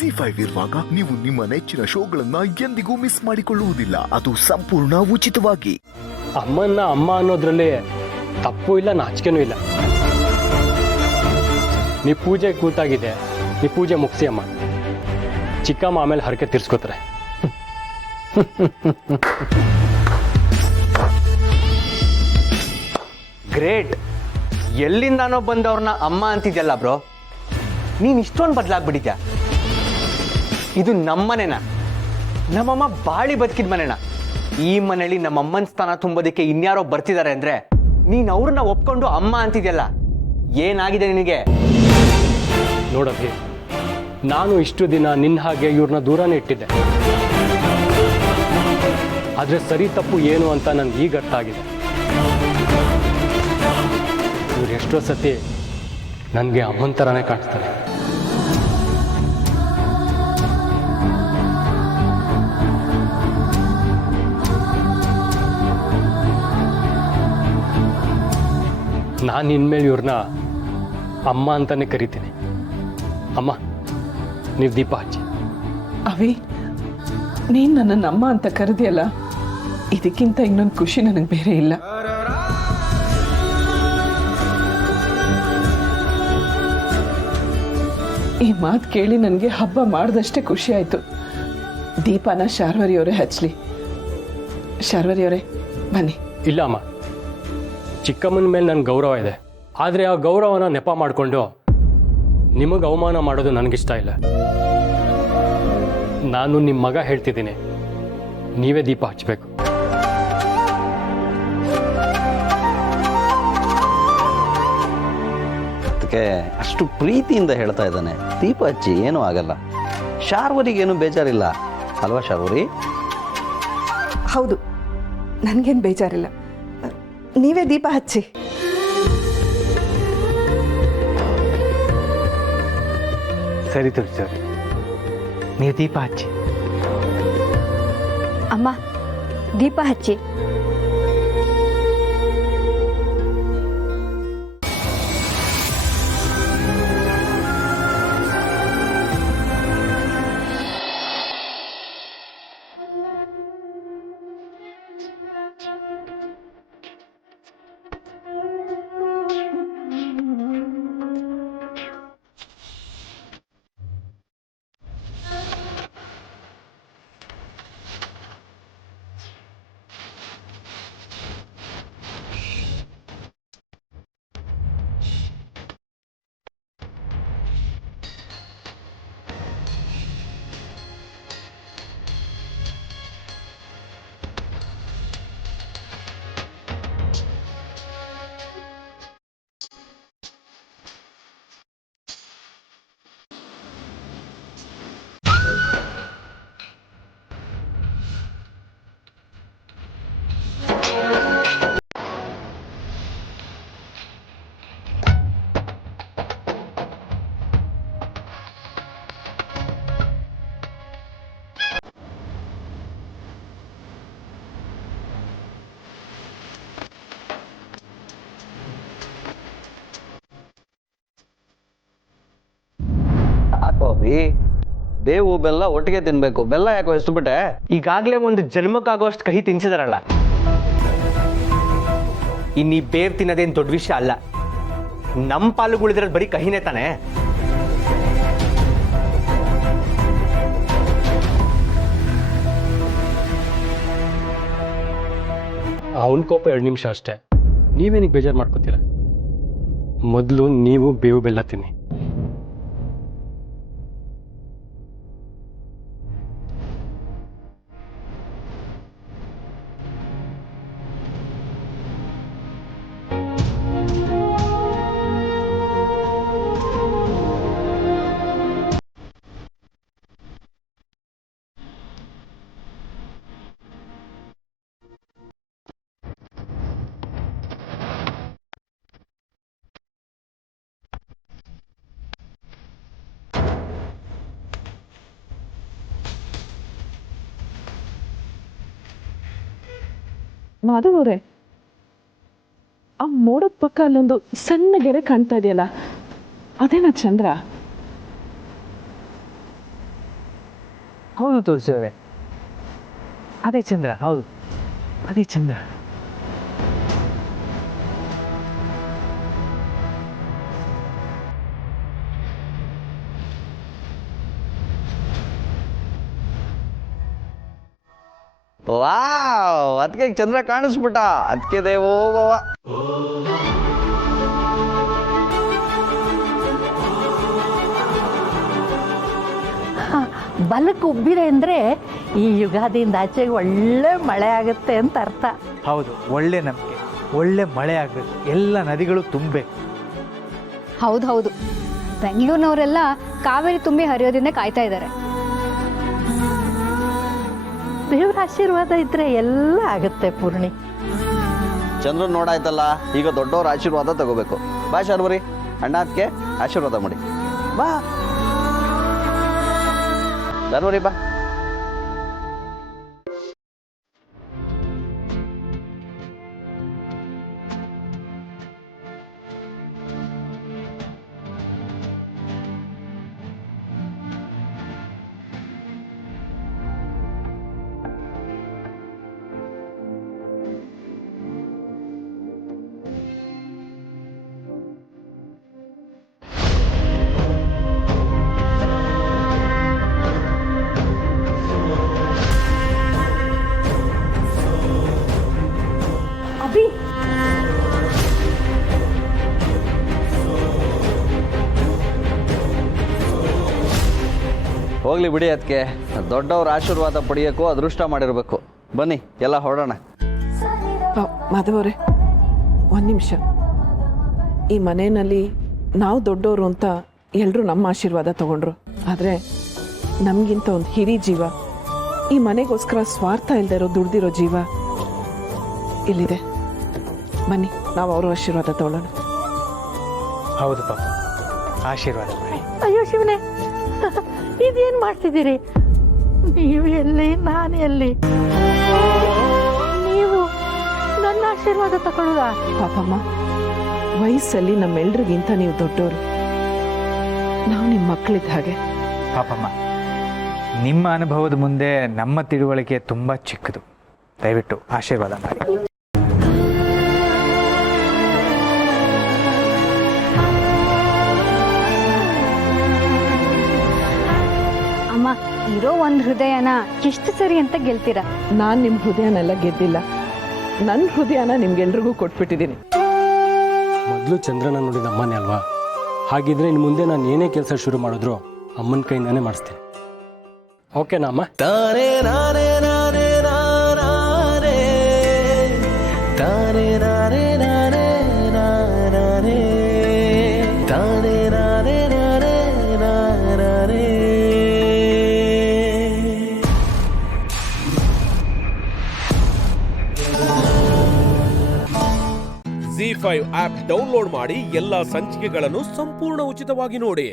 ಜಿ5 ಇರುವಾಗ ನೀವು ನಿಮ್ಮ ನೆಚ್ಚಿನ ಶೋಗಳನ್ನ ಎಂದಿಗೂ ಮಿಸ್ ಮಾಡಿಕೊಳ್ಳುವುದಿಲ್ಲ. ಅದು ಸಂಪೂರ್ಣ ಉಚಿತವಾಗಿ. ಅಮ್ಮನ್ನ ಅಮ್ಮ ಅನ್ನೋದ್ರಲ್ಲಿ ತಪ್ಪು ಇಲ್ಲ, ನಾಚಿಕೆನೂ ಇಲ್ಲ. ನೀ ಪೂಜೆ ಕೂತಾಗಿದೆ, ನೀ ಪೂಜೆ ಮುಗಿಸಿ ಅಮ್ಮ. ಚಿಕ್ಕಮ್ಮ ಆಮೇಲೆ ಹರಕೆ ತೀರ್ಸ್ಕೊತಾರೆ. ಗ್ರೇಟ್. ಎಲ್ಲಿಂದಾನೋ ಬಂದವ್ರನ್ನ ಅಮ್ಮ ಅಂತಿದ್ಯಲ್ಲ ಬ್ರೋ, ನೀನು ಇಷ್ಟೊಂದು ಬದಲಾಗ್ಬಿಟ್ಟಿದ್ಯಾ. ಇದು ನಮ್ಮನೆನಾ? ನಮ್ಮಮ್ಮ ಬಾಳಿ ಬದುಕಿದ ಮನೆನಾ? ಈ ಮನೇಲಿ ನಮ್ಮಮ್ಮನ ಸ್ಥಾನ ತುಂಬೋದಕ್ಕೆ ಇನ್ಯಾರೋ ಬರ್ತಿದ್ದಾರೆ ಅಂದ್ರೆ ನೀನು ಅವ್ರನ್ನ ಒಪ್ಕೊಂಡು ಅಮ್ಮ ಅಂತಿದ್ಯಲ್ಲ, ಏನಾಗಿದೆ ನಿನಗೆ? ನೋಡಬ್ಬಿ, ನಾನು ಇಷ್ಟು ದಿನ ನಿನ್ನ ಹಾಗೆ ಇವ್ರನ್ನ ದೂರನೇ ಇಟ್ಟಿದ್ದೆ. ಆದರೆ ಸರಿ ತಪ್ಪು ಏನು ಅಂತ ನನಗೆ ಈಗ ಅರ್ಥ ಆಗಿದೆ. ಇವ್ರು ಎಷ್ಟೋ ಸತಿ ನನಗೆ ಅಮ್ಮನ ಥರನೇ ಕಾಣಿಸ್ತಾರೆ. ನಾನು ಇನ್ಮೇಲೆ ಇವ್ರನ್ನ ಅಮ್ಮ ಅಂತಾನೆ ಕರಿತೀನಿ. ಅಮ್ಮ, ನೀವು ದೀಪ ಹಚ್ಚಿ. ಅವಿ, ನೀನು ನನ್ನನ್ನು ಅಮ್ಮ ಅಂತ ಕರೆದಿಯಲ್ಲ, ಇದಕ್ಕಿಂತ ಇನ್ನೊಂದು ಖುಷಿ ನನಗೆ ಬೇರೆ ಇಲ್ಲ. ಈ ಮಾತು ಕೇಳಿ ನನಗೆ ಹಬ್ಬ ಮಾಡಿದಷ್ಟೇ ಖುಷಿ ಆಯಿತು. ದೀಪನ ಶಾರ್ವರಿಯವರೇ ಹಚ್ಚಲಿ. ಶಾರ್ವರಿಯವರೇ ಬನ್ನಿ. ಇಲ್ಲ ಅಮ್ಮ, ಚಿಕ್ಕಮ್ಮನ ಮೇಲೆ ನನ್ನ ಗೌರವ ಇದೆ. ಆದರೆ ಆ ಗೌರವನ ನೆಪ ಮಾಡಿಕೊಂಡು ನಿಮಗೆ ಅವಮಾನ ಮಾಡೋದು ನನಗಿಷ್ಟ ಇಲ್ಲ. ನಾನು ನಿಮ್ಮ ಮಗ ಹೇಳ್ತಿದ್ದೀನಿ, ನೀವೇ ದೀಪ ಹಚ್ಚಬೇಕು. ಅದಕ್ಕೆ ಅಷ್ಟು ಪ್ರೀತಿಯಿಂದ ಹೇಳ್ತಾ ಇದ್ದಾನೆ. ದೀಪ ಹಚ್ಚಿ, ಏನೂ ಆಗಲ್ಲ. ಶಾರ್ವರಿಗೇನು ಬೇಜಾರಿಲ್ಲ ಅಲ್ವಾ ಶಾರ್ವರಿ? ಹೌದು, ನನಗೇನು ಬೇಜಾರಿಲ್ಲ. ನೀವೇ ದೀಪ ಹಚ್ಚಿ. ಸರಿ ತುಳಸಿ, ನೀವು ದೀಪ ಹಚ್ಚಿ. ಅಮ್ಮ, ದೀಪ ಹಚ್ಚಿ. ಬೇವು ಬೆಲ್ಲ ಒಟ್ಟಿಗೆ ತಿನ್ಬೇಕು. ಬೆಲ್ಲ ಯಾಕೋ ಬಿಟ್ಟೆ? ಈಗಾಗಲೇ ಒಂದು ಜನ್ಮಕ್ಕಾಗೋಷ್ಟು ಕಹಿ ತಿನ್ಸಿದಾರಲ್ಲ, ಇನ್ನೀ ಬೇವ್ ತಿನ್ನೋದೇನು ದೊಡ್ಡ ವಿಷಯ ಅಲ್ಲ. ನಮ್ಮ ಪಾಲುಗಳಿದ್ರಲ್ಲಿ ಬರೀ ಕಹಿನೇ ತಾನೆ. ಅವನ ಕೋಪ 2 ನಿಮಿಷ ಅಷ್ಟೇ. ನೀವೇನಿಗೆ ಬೇಜಾರು ಮಾಡ್ಕೋತೀರ? ಮೊದಲು ನೀವು ಬೇವು ಬೆಲ್ಲ ತಿನ್ನಿ. ಮಾಧವರೇ, ಆ ಮೋಡದ ಪಕ್ಕ ಅಲ್ಲೊಂದು ಸಣ್ಣ ಗೆರೆ ಕಾಣ್ತಾ ಇದೆಯಲ್ಲ, ಅದೇನಾ ಚಂದ್ರ? ಹೌದು ತುಳಸಿ ಅವರೇ, ಅದೇ ಚಂದ್ರ, ಹೌದು ಅದೇ ಚಂದ್ರ. ವಾವ್, ಅದಕ್ಕೆ ಚಂದ್ರ ಕಾಣಿಸ್ಬಿಟ್ಟ. ಅದಕ್ಕೆ ದೇವೋ ಭವ. ಬಲಕ್ಕೆ ಉಬ್ಬಿದೆ ಅಂದರೆ ಈ ಯುಗಾದಿಯಿಂದ ಆಚೆಗೆ ಒಳ್ಳೆ ಮಳೆ ಆಗುತ್ತೆ ಅಂತ ಅರ್ಥ. ಹೌದು, ಒಳ್ಳೆ ನಂಬಿಕೆ, ಒಳ್ಳೆ ಮಳೆ ಆಗಬೇಕು, ಎಲ್ಲ ನದಿಗಳು ತುಂಬಬೇಕು. ಹೌದು ಹೌದು, ಬೆಂಗಳೂರಿನವರೆಲ್ಲ ಕಾವೇರಿ ತುಂಬಿ ಹರಿಯೋದಿಂದ ಕಾಯ್ತಾ ಇದ್ದಾರೆ. ದೇವರ ಆಶೀರ್ವಾದ ಇದ್ರೆ ಎಲ್ಲ ಆಗುತ್ತೆ ಪೂರ್ಣಿ. ಚಂದ್ರ ನೋಡಾಯ್ತಲ್ಲ, ಈಗ ದೊಡ್ಡವ್ರ ಆಶೀರ್ವಾದ ತಗೋಬೇಕು. ಬಾ ಶಾರ್ವರಿ, ಅಣ್ಣ ಅದಕ್ಕೆ ಆಶೀರ್ವಾದ ಮಾಡಿ. ಬಾ ಶಾರ್ವರಿ, ಬಾ. ಅಭಿ, ಹೋಗ್ಲಿ ಬಿಡಿ, ಅದಕ್ಕೆ ದೊಡ್ಡವ್ರ ಆಶೀರ್ವಾದ ಪಡೆಯೋಕ್ಕೂ ಅದೃಷ್ಟ ಮಾಡಿರ್ಬೇಕು. ಬನ್ನಿ ಎಲ್ಲ ಹೊರಡೋಣ. ಮಾಧವರೇ, ಒಂದು ನಿಮಿಷ. ಈ ಮನೆಯಲ್ಲಿ ನಾವು ದೊಡ್ಡವರು ಅಂತ ಎಲ್ಲರೂ ನಮ್ಮ ಆಶೀರ್ವಾದ ತಗೊಂಡ್ರು. ಆದರೆ ನಮಗಿಂತ ಒಂದು ಹಿರಿ ಜೀವ, ಈ ಮನೆಗೋಸ್ಕರ ಸ್ವಾರ್ಥ ಇಲ್ಲದೆ ಇರೋ ದುಡ್ದಿರೋ ಜೀವ ಇಲ್ಲಿದೆ. ಬನ್ನಿ, ನಾವು ಅವ್ರ ಆಶೀರ್ವಾದ ತಗೊಳ್ಳೋಣ. ಹೌದು ಪಾಪ, ಆಶೀರ್ವಾದ ಮಾಡಿ. ಅಯ್ಯೋ ಶಿವನೇ, ಇದೇನು ಮಾಡ್ತಿದ್ದೀರಿ? ನೀವು ಎಲ್ಲಿ, ನಾನು ಎಲ್ಲಿ? ನೀವು ನನ್ನ ಆಶೀರ್ವಾದ ತಗೊಳ್ಳುವ? ಪಾಪಮ್ಮ, ವಯಸ್ಸಲ್ಲಿ ನಮ್ಮೆಲ್ರಿಗಿಂತ ನೀವು ದೊಡ್ಡವರು. ನಾವು ನಿಮ್ಮ ಮಕ್ಕಳಿದ್ದ ಹಾಗೆ. ಪಾಪಮ್ಮ, ನಿಮ್ಮ ಅನುಭವದ ಮುಂದೆ ನಮ್ಮ ತಿಳುವಳಿಕೆ ತುಂಬ ಚಿಕ್ಕದು. ದಯವಿಟ್ಟು ಆಶೀರ್ವಾದ ಮಾಡಿ. ಅಮ್ಮ, ಇರೋ ಒಂದು ಹೃದಯನ ಎಷ್ಟು ಸರಿ ಅಂತ ಗೆಲ್ತೀರಾ? ನಾನು ನಿಮ್ಮ ಹೃದಯನೆಲ್ಲ ಗೆದ್ದಿಲ್ಲ, ನನ್ನ ಹೃದಯನ ನಿಮ್ಗೆಲ್ರಿಗೂ ಕೊಟ್ಬಿಟ್ಟಿದ್ದೀನಿ. ಮೊದಲು ಚಂದ್ರನ ನೋಡಿದ ಅಮ್ಮನೇ ಅಲ್ವಾ? ಹಾಗಿದ್ರೆ ಇನ್ನು ಮುಂದೆ ನಾನು ಏನೇ ಕೆಲಸ ಶುರು ಮಾಡಿದ್ರು ಅಮ್ಮನ ಕೈಯಿಂದಾನೇ ಮಾಡಿಸ್ತೀನಿ. ಓಕೆನಾ ಅಮ್ಮ? ZEE5 ಆಪ್ ಡೌನ್ಲೋಡ್ ಮಾಡಿ ಎಲ್ಲಾ ಸಂಚಿಕೆಗಳನ್ನು ಸಂಪೂರ್ಣ ಉಚಿತವಾಗಿ ನೋಡಿ.